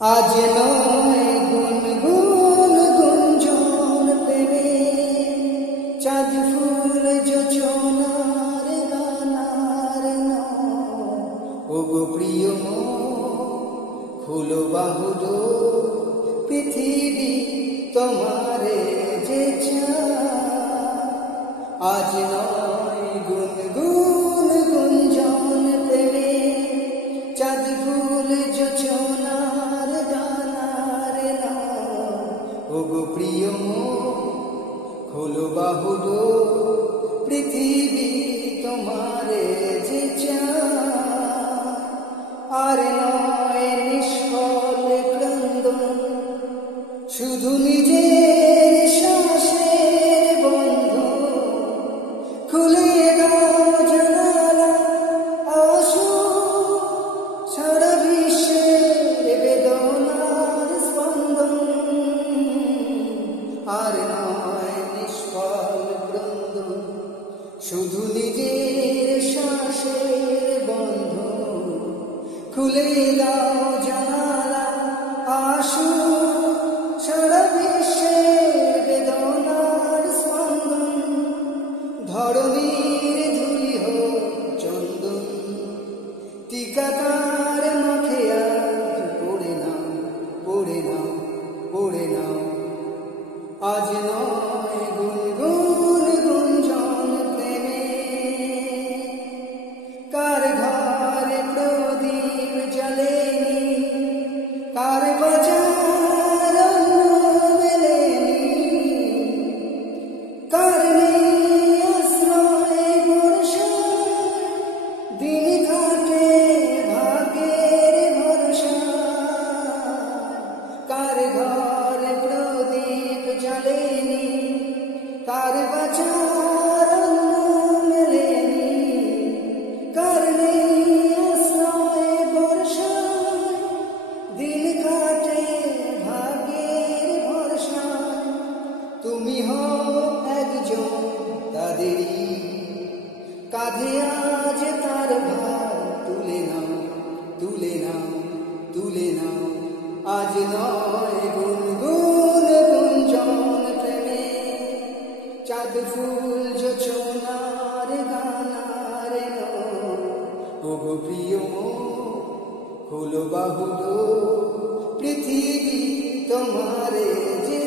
আজ নয় গুনগুন গুঞ্জন প্রেমে চাঁদ ফুল যোজনার গানার ওগো প্রিয় খুলো বাহুর পৃথিবী তোমারে যে আজ নয় গুনগুন গুঞ্জন প্রেমে চাঁদ ফুল যোজনার গানার ওগো প্রিয় খোলো বাহুর পৃথিবী তোমারে যে আর নয় নিষ্ফল ক্রন্দন শুধু নিজের শ্বাসের বন্ধ খুলে দাও জানালা আসো সারা বিশ্বের বেদনার স্পন্দন আর নয় নিষ্ফল ক্রন্দন শুধু নিজের শ্বাসের বন্ধ খুলে দাও জানালা আসো সারা বিশ্বের বেদনার স্পন্দন ধরণীর ধুলি হোক চন্দন টিকাকার মুখে আজ পড়ে নাও পড়ে নাও পড়ে নাও আজ নয় গুনগুন গুঞ্জন প্রেমে কার ঘরে প্রদীপ জ্বলেনি কার বাজার মেলেনি কার নেই আশ্রয় বর্ষা দিন কাটে ভাগ্যের ভরসা কার ঘরে প্রদীপ জ্বলেনি কার বাজার মেলেনি কার নেই আশ্রয় বর্ষা দিন কাটে ভাগ্যের ভরসা তুমি হও একজন তাদেরই কাঁধে আজ তার ভার তুলে নাও তুলে নাও তুলে নাও আজ নয় গুনগুন গুঞ্জন প্রেমে চাঁদ ফুল যোজনার গানার ওগো প্রিয় খোলো বাহুর পৃথিবী তোমারে যে